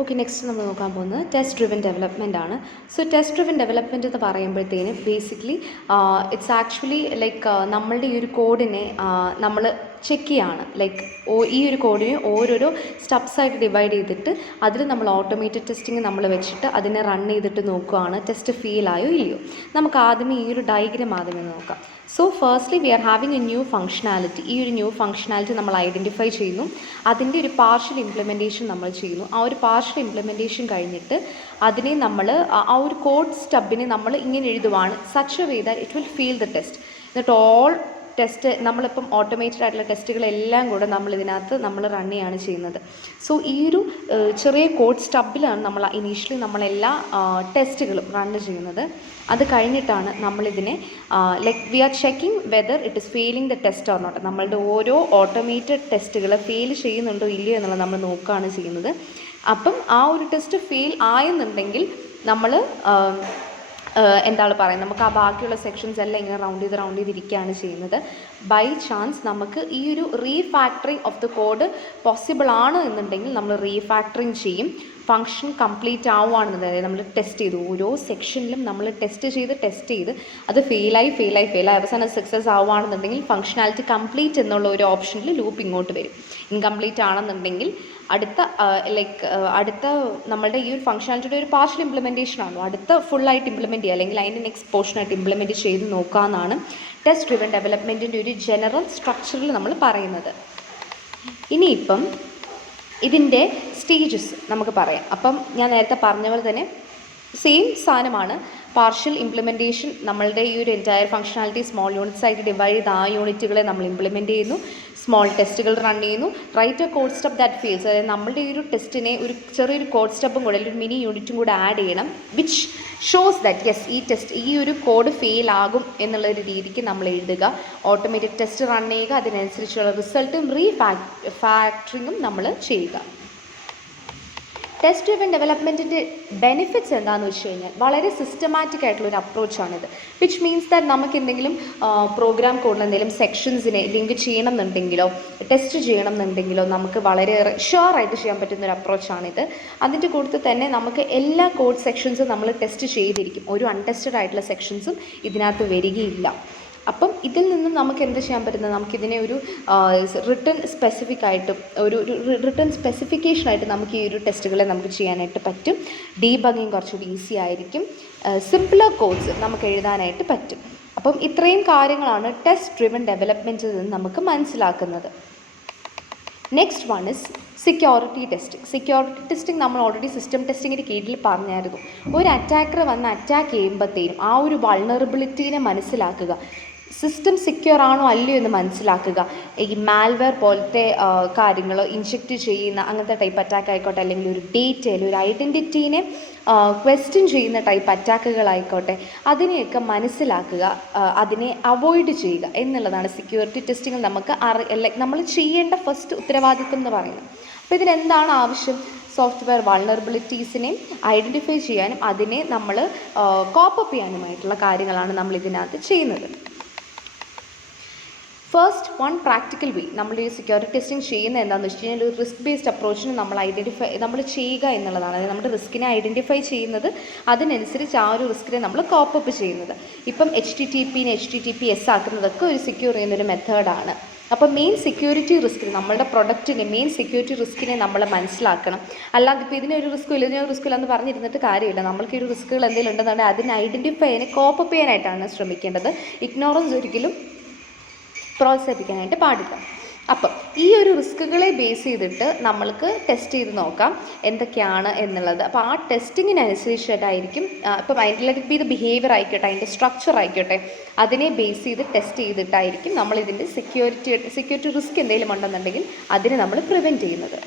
Okay, next നമ്മൾ നോക്കാൻ പോകുന്നത് ടെസ്റ്റ് ഡ്രിവൻ ഡെവലപ്മെൻ്റ് ആണ്. സോ ടെസ്റ്റ് ഡ്രിവൻ ഡെവലപ്മെൻറ്റ് എന്ന് പറയുമ്പോഴത്തേന് ബേസിക്കലി ഇറ്റ്സ് ആക്ച്വലി ലൈക്ക് നമ്മളുടെ ഈ ഒരു കോഡിനെ നമ്മൾ ചെക്ക് ചെയ്യാണ്. ലൈക്ക് ഈ ഒരു കോഡിനെ ഓരോരോ സ്റ്റെപ്സായിട്ട് ഡിവൈഡ് ചെയ്തിട്ട് അതിൽ നമ്മൾ ഓട്ടോമേറ്റഡ് ടെസ്റ്റിംഗ് നമ്മൾ വെച്ചിട്ട് അതിനെ റൺ ചെയ്തിട്ട് നോക്കുകയാണ് ടെസ്റ്റ് ഫെയിൽ ആയോ ഇല്ലയോ. നമുക്ക് ആദ്യമേ ഈ ഒരു ഡയഗ്രാം ആദ്യമേ നോക്കാം. So firstly we are having a new functionality. ഈ ഒരു ന്യൂ ഫംഗ്ഷനാലിറ്റി നമ്മൾ ഐഡൻറ്റിഫൈ ചെയ്യുന്നു, അതിൻ്റെ ഒരു പാർഷ്യൽ ഇംപ്ലിമെൻറ്റേഷൻ നമ്മൾ ചെയ്യുന്നു. ആ ഒരു പാർഷ്യൽ ഇംപ്ലിമെൻറ്റേഷൻ കഴിഞ്ഞിട്ട് അതിനെ നമ്മൾ ആ ഒരു കോഡ് സ്റ്റബിനെ നമ്മൾ ഇങ്ങനെ എഴുതുവാണ്, such a way that it will fail the test. എന്നിട്ട് ഓൾ ടെസ്റ്റ് നമ്മളിപ്പം ഓട്ടോമേറ്റഡ് ആയിട്ടുള്ള ടെസ്റ്റുകളെല്ലാം കൂടെ നമ്മളിതിനകത്ത് നമ്മൾ റൺ ചെയ്യാണ് ചെയ്യുന്നത്. സോ ഈ ഒരു ചെറിയ കോഡ് സ്റ്റബിലാണ് നമ്മൾ ഇനീഷ്യലി നമ്മളെല്ലാ ടെസ്റ്റുകളും റൺ ചെയ്യുന്നത്. അത് കഴിഞ്ഞിട്ടാണ് നമ്മളിതിനെ like we are checking whether it is failing the test or not. നമ്മളുടെ ഓരോ ഓട്ടോമേറ്റഡ് ടെസ്റ്റുകൾ ഫെയിൽ ചെയ്യുന്നുണ്ടോ ഇല്ലയോ എന്നുള്ളത് നമ്മൾ നോക്കുകയാണ് ചെയ്യുന്നത്. അപ്പം ആ ഒരു ടെസ്റ്റ് ഫെയിൽ ആയെന്നുണ്ടെങ്കിൽ നമ്മൾ എന്താണ് പറയുന്നത്, നമുക്ക് ആ ബാക്കിയുള്ള സെക്ഷൻസ് എല്ലാം ഇങ്ങനെ റൗണ്ട് ചെയ്തിരിക്കുകയാണ് ചെയ്യുന്നത്. ബൈ ചാൻസ് നമുക്ക് ഈ ഒരു റീഫാക്ടറിങ് ഓഫ് ദ കോഡ് പോസിബിൾ ആണ് എന്നുണ്ടെങ്കിൽ നമ്മൾ റീഫാക്ടറിങ് ചെയ്യും. ഫംഗ്ഷൻ കംപ്ലീറ്റ് ആവുകയാണെന്നുണ്ടെങ്കിൽ നമ്മൾ ടെസ്റ്റ് ചെയ്ത് ഓരോ സെക്ഷനിലും നമ്മൾ ടെസ്റ്റ് ചെയ്ത് അത് ഫെയിലായി അവസാനം സക്സസ് ആവുകയാണെന്നുണ്ടെങ്കിൽ ഫംഗ്ഷനാലിറ്റി കംപ്ലീറ്റ് എന്നുള്ള ഒരു ഓപ്ഷനിൽ ലൂപ്പ് ഇങ്ങോട്ട് വരും. ഇൻകംപ്ലീറ്റ് ആണെന്നുണ്ടെങ്കിൽ അടുത്ത നമ്മളുടെ ഈ ഒരു ഫംഗ്ഷനാലിറ്റിയുടെ ഒരു പാർഷ്യൽ ഇംപ്ലിമെൻറ്റേഷൻ ആണോ അടുത്ത ഫുള്ളായിട്ട് ഇംപ്ലിമെൻറ്റ് ചെയ്യുക, അല്ലെങ്കിൽ അതിൻ്റെ നെക്സ്റ്റ് പോർഷനായിട്ട് ഇംപ്ലിമെൻറ്റ് ചെയ്ത് നോക്കാമെന്നാണ് ടെസ്റ്റ് ഡ്രിവൻ ഡെവലപ്മെൻറ്റിൻ്റെ ഒരു ജനറൽ സ്ട്രക്ചറിൽ നമ്മൾ പറയുന്നത്. ഇനിയിപ്പം ഇതിൻ്റെ സ്റ്റേജസ് നമുക്ക് പറയാം. അപ്പം ഞാൻ നേരത്തെ പറഞ്ഞ പോലെ തന്നെ സെയിം സാധനമാണ്. പാർഷ്യൽ ഇംപ്ലിമെൻറ്റേഷൻ നമ്മളുടെ ഈ ഒരു എൻറ്റയർ ഫംഗ്ഷനാലിറ്റി സ്മോൾ യൂണിറ്റ്സ് ആയിട്ട് ഡിവൈഡ് ചെയ്ത് ആ യൂണിറ്റുകളെ നമ്മൾ ഇംപ്ലിമെൻറ്റ് ചെയ്യുന്നു, സ്മോൾ ടെസ്റ്റുകൾ റൺ ചെയ്യുന്നു, write a code step that fails. അതായത് നമ്മളുടെ ഈ ഒരു ടെസ്റ്റിനെ ഒരു ചെറിയൊരു കോഡ് സ്റ്റെപ്പും കൂടെ അല്ലെങ്കിൽ ഒരു മിനി യൂണിറ്റും കൂടെ ആഡ് ചെയ്യണം, വിച്ച് ഷോസ് ദാറ്റ് യെസ് ഈ ഒരു കോഡ് ഫെയിൽ ആകും എന്നുള്ള ഒരു രീതിക്ക് നമ്മൾ എഴുതുക. ഓട്ടോമേറ്റഡ് ടെസ്റ്റ് റൺ ചെയ്യുക, അതിനനുസരിച്ചുള്ള റിസൾട്ടും റീഫാക്ടറിങ്ങും നമ്മൾ ചെയ്യുക. ടെസ്റ്റ് ഡ്രിവൻ ഡെവലപ്മെൻറ്റിൻ്റെ ബെനിഫിറ്റ്സ് എന്താണെന്ന് വെച്ച് കഴിഞ്ഞാൽ വളരെ സിസ്റ്റമാറ്റിക് ആയിട്ടുള്ളൊരു അപ്രോച്ചാണിത്. വിച്ച് മീൻസ് ദാറ്റ് നമുക്ക് എന്തെങ്കിലും പ്രോഗ്രാം കോഡിൽ എന്തെങ്കിലും സെക്ഷൻസിനെ ലിങ്ക് ചെയ്യണം എന്നുണ്ടെങ്കിലോ ടെസ്റ്റ് ചെയ്യണം എന്നുണ്ടെങ്കിലോ നമുക്ക് വളരെയേറെ ഷുവറായിട്ട് ചെയ്യാൻ പറ്റുന്നൊരു അപ്രോച്ചാണിത്. അതിൻ്റെ കൂട്ടത്തിൽ തന്നെ നമുക്ക് എല്ലാ കോഡ് സെക്ഷൻസും നമ്മൾ ടെസ്റ്റ് ചെയ്തിരിക്കും. ഒരു അൺടെസ്റ്റഡ് ആയിട്ടുള്ള സെക്ഷൻസും ഇതിനകത്ത് വരികയില്ല. അപ്പം ഇതിൽ നിന്നും നമുക്ക് എന്ത് ചെയ്യാൻ പറ്റുന്നത്, നമുക്കിതിനെ ഒരു റിട്ടൺ സ്പെസിഫിക്കേഷനായിട്ട് നമുക്ക് ഈ ഒരു ടെസ്റ്റുകളെ നമുക്ക് ചെയ്യാനായിട്ട് പറ്റും. ഡീബഗിങ് കുറച്ചുകൂടി ഈസി ആയിരിക്കും. സിംപ്ലർ കോഡ്സ് നമുക്ക് എഴുതാനായിട്ട് പറ്റും. അപ്പം ഇത്രയും കാര്യങ്ങളാണ് ടെസ്റ്റ് ഡ്രിവൻ ഡെവലപ്മെൻറ്റിൽ നിന്ന് നമുക്ക് മനസ്സിലാക്കുന്നത്. Next one is security testing. Security testing നമ്മൾ ഓൾറെഡി സിസ്റ്റം ടെസ്റ്റിങ്ങിൻ്റെ കീഴിൽ പറഞ്ഞായിരുന്നു. ഒരു അറ്റാക്കർ വന്ന് അറ്റാക്ക് ചെയ്യുമ്പോഴത്തേനും ആ ഒരു വൾണറബിലിറ്റീനെ മനസ്സിലാക്കുക, സിസ്റ്റം സെക്യൂർ ആണോ അല്ലയോ എന്ന് മനസ്സിലാക്കുക. ഈ മാൽവെയർ പോലത്തെ കാര്യങ്ങൾ ഇൻജെക്റ്റ് ചെയ്യുന്ന അങ്ങനത്തെ ടൈപ്പ് അറ്റാക്ക് ആയിക്കോട്ടെ, അല്ലെങ്കിൽ ഒരു ഡേറ്റയിൽ ഒരു ഐഡൻറ്റിറ്റീനെ ക്വസ്റ്റ്യൻ ചെയ്യുന്ന ടൈപ്പ് അറ്റാക്കുകളായിക്കോട്ടെ, അതിനെയൊക്കെ മനസ്സിലാക്കുക, അതിനെ അവോയ്ഡ് ചെയ്യുക എന്നുള്ളതാണ് സെക്യൂരിറ്റി ടെസ്റ്റിങ്ങിൽ നമുക്ക് നമ്മൾ ചെയ്യേണ്ട ഫസ്റ്റ് ഉത്തരവാദിത്വം എന്ന് പറയുന്നത്. അപ്പോൾ ഇതിനെന്താണ് ആവശ്യം? സോഫ്റ്റ്വെയർ വൾണറബിലിറ്റീസിനെ ഐഡൻറ്റിഫൈ ചെയ്യാനും അതിനെ നമ്മൾ കോപ്പപ്പ് ചെയ്യാനുമായിട്ടുള്ള കാര്യങ്ങളാണ് നമ്മൾ ഇതിനകത്ത് ചെയ്യുന്നത്. ഫസ്റ്റ് വൺ പ്രാക്ടിക്കൽ വേ നമ്മൾ ഈ സെക്യൂരിറ്റി ടെസ്റ്റിംഗ് ചെയ്യുന്നത് എന്താണെന്ന് വെച്ച് കഴിഞ്ഞാൽ ഒരു റിസ്ക് ബേസ്ഡ് അപ്രോച്ചിന് നമ്മൾ ചെയ്യുക എന്നുള്ളതാണ്. അതായത് നമ്മുടെ റിസ്കിനെ ഐഡൻറ്റിഫൈ ചെയ്യുന്നത്, അതിനനുസരിച്ച് ആ ഒരു റിസ്കിനെ നമ്മൾ കോപ്പപ്പ് ചെയ്യുന്നത്. ഇപ്പം HTTPS ആക്കുന്നതൊക്കെ ഒരു സെക്യൂർ ചെയ്യുന്നൊരു മെത്തേഡാണ്. അപ്പോൾ മെയിൻ സെക്യൂരിറ്റി റിസ്കിന് നമ്മളുടെ പ്രൊഡക്റ്റിനെ മെയിൻ സെക്യൂരിറ്റി റിസ്കിനെ നമ്മൾ മനസ്സിലാക്കണം. അല്ലാതെ ഇപ്പോൾ ഇതിനൊരു റിസ്ക്കും ഇല്ല ഇതിനൊരു റിസ്ക്കില്ല എന്ന് പറഞ്ഞിരുന്നിട്ട് കാര്യമില്ല. നമ്മൾക്ക് ഈ ഒരു റിസ്ക്കുകൾ എന്തെങ്കിലും ഉണ്ടെന്നുണ്ടെങ്കിൽ അതിനെ ഐഡൻറ്റിഫൈ ചെയ്യാൻ കോപ്പപ്പ് ചെയ്യാനായിട്ടാണ് ശ്രമിക്കേണ്ടത്. ഇഗ്നോറൻസ് ഒരിക്കലും പ്രോത്സാഹിപ്പിക്കാനായിട്ട് പാടില്ല. അപ്പം ഈ ഒരു റിസ്കുകളെ ബേസ് ചെയ്തിട്ട് നമ്മൾക്ക് ടെസ്റ്റ് ചെയ്ത് നോക്കാം എന്തൊക്കെയാണ് എന്നുള്ളത്. അപ്പോൾ ആ ടെസ്റ്റിങ്ങിനനുസരിച്ചിട്ടായിരിക്കും ഇപ്പം അതിൻ്റെ ഇത് ബിഹേവിയർ ആയിക്കോട്ടെ, അതിൻ്റെ സ്ട്രക്ചർ ആയിക്കോട്ടെ, അതിനെ ബേസ് ചെയ്ത് ടെസ്റ്റ് ചെയ്തിട്ടായിരിക്കും നമ്മളിതിൻ്റെ സെക്യൂരിറ്റി റിസ്ക് എന്തെങ്കിലും ഉണ്ടെന്നുണ്ടെങ്കിൽ അതിനെ നമ്മൾ പ്രിവെൻറ്റ് ചെയ്യുന്നത്.